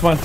Come on.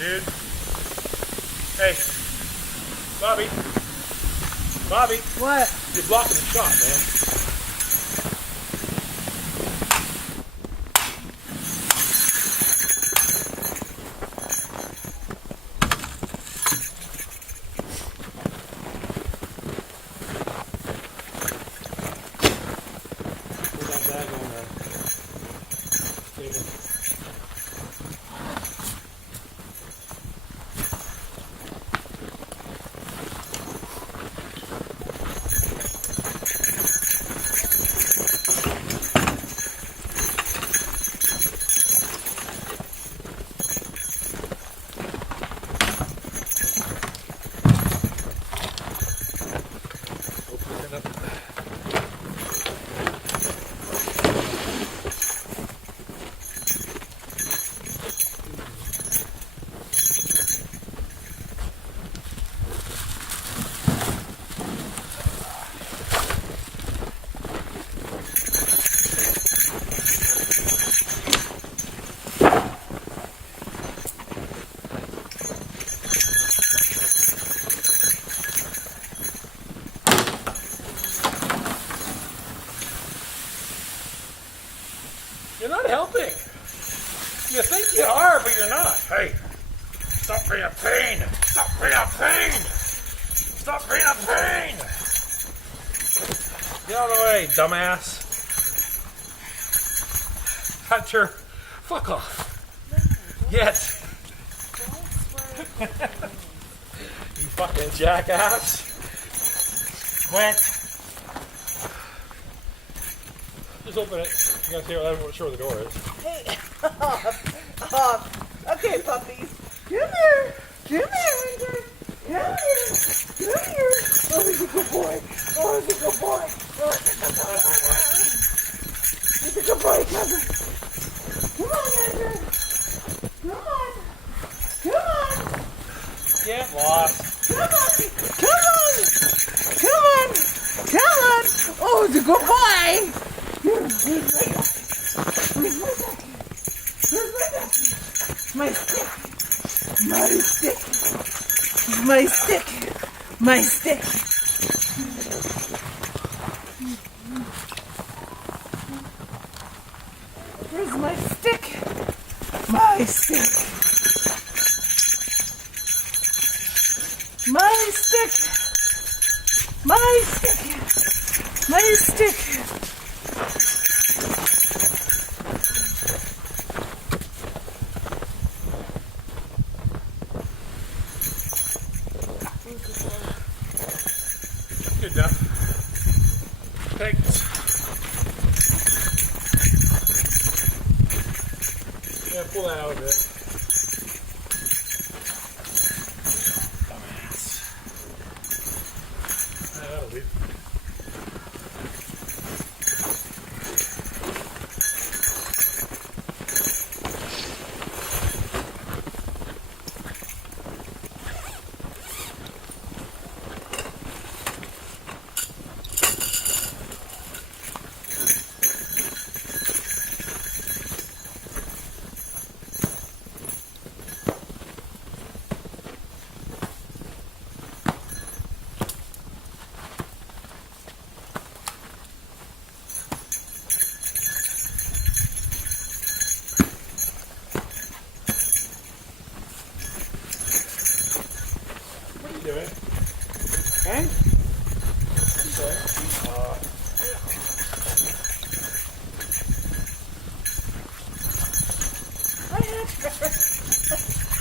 Dude. Hey. Bobby. Bobby. What? You're blocking the shot, man. Put that bag on the table. You're not helping. You think you are, but you're not. Hey, stop being a pain. Stop being a pain. Stop being a pain. Get out of the way, dumbass. Hunter, fuck off. Yet. You fucking jackass. Quit. Just open it. You gotta see I'm not sure where the door is. Hey, okay, puppies. Come here. Come here, Winter. Come here. Come here. Oh, he's a good boy. Oh, he's a good boy. Oh, he's a good boy. He's a good boy, cousin. Come on, Winter. Come on. Come on. Get lost. Come on. Come on. Come on. Come on. Oh, he's a good boy. My stick. My stick. My stick. My stick. Where's my stick? My stick. My stick. My stick. My stick. Good enough. Thanks. Yeah, pull that out a bit. Dumbass. That'll do.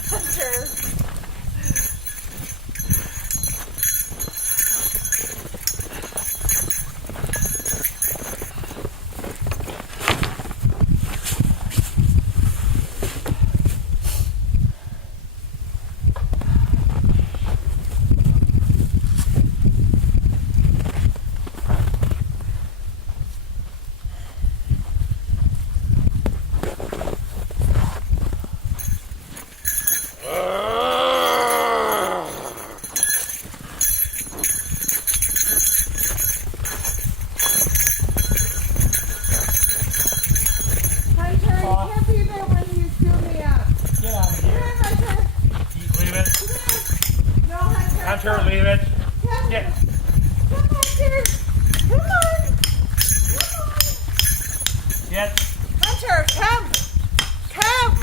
Hunter. Hunter, leave it. Yeah. Come on, Hunter. Come on. Come on. Yes. Hunter, come. Come.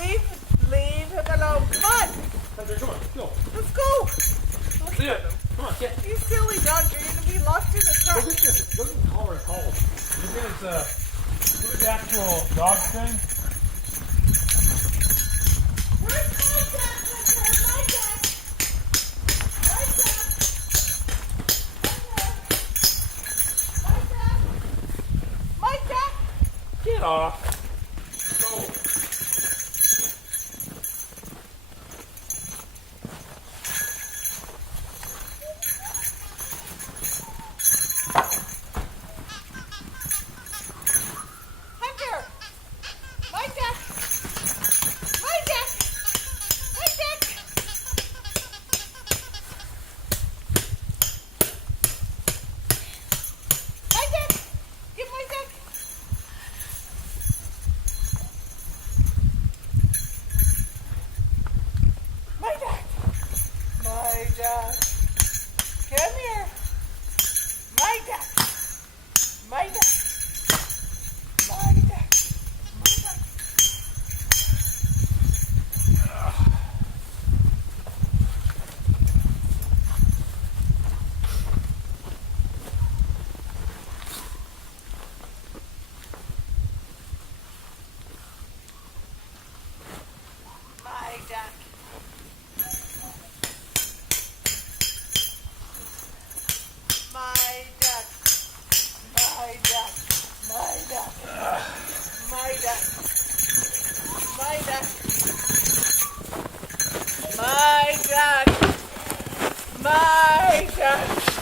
Leave him alone. Come on. Hunter, come on. Go. Let's go. See it. Come on, get. You silly dog. You're going to be lost in the truck. Look at this. Look at the collar called. Look at the actual dog thing. Where's my dad, Hunter? My dad. My dad. Get off. Go. Hunter. My dad. My dad. My dad. My dad. Give my dad. My dad. My dad. Come here. My dad. My dad. My dad. My dad. My duck. My duck. My duck. My duck. My duck. My duck. My duck. My duck.